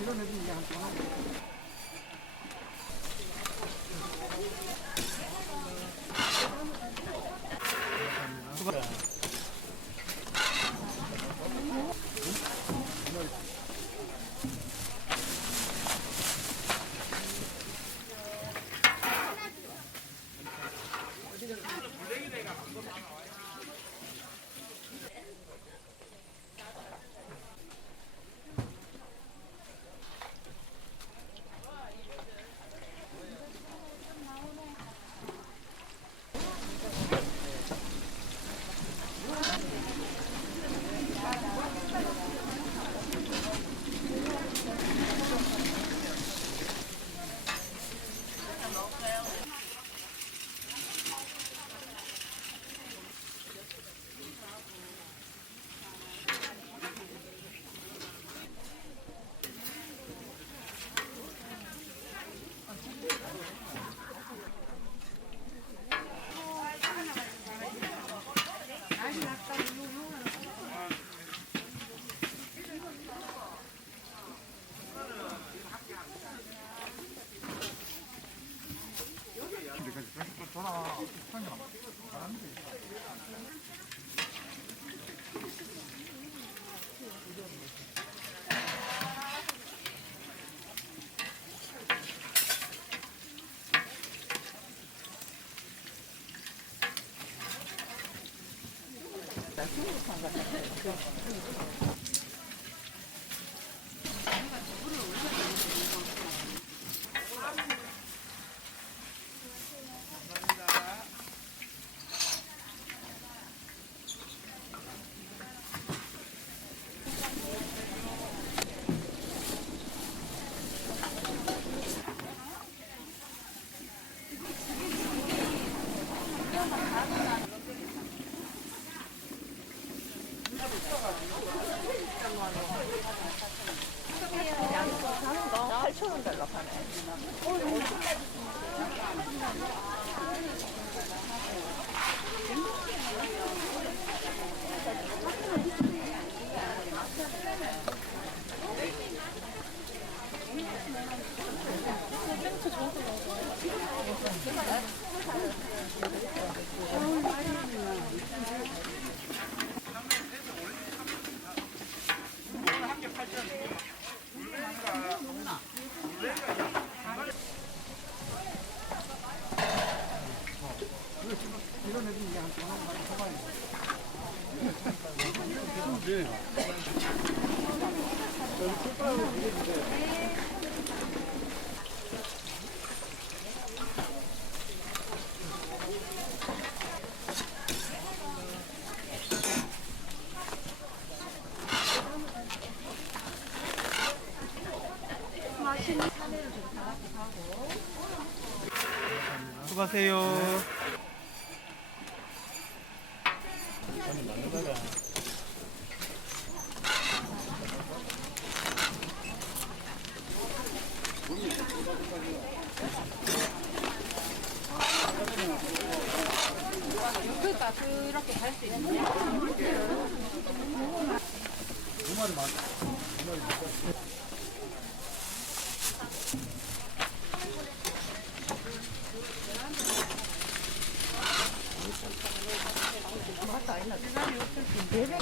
이런 애들이 그냥 좋아하는 中国餐馆，中国餐馆。 นะคะ 수고하세요. 생각보다 그렇게 갈 수 있느냐? 두 마리 많아. 두 마리 많아. 맞다, 아니나. 그 사람이 없을 텐데.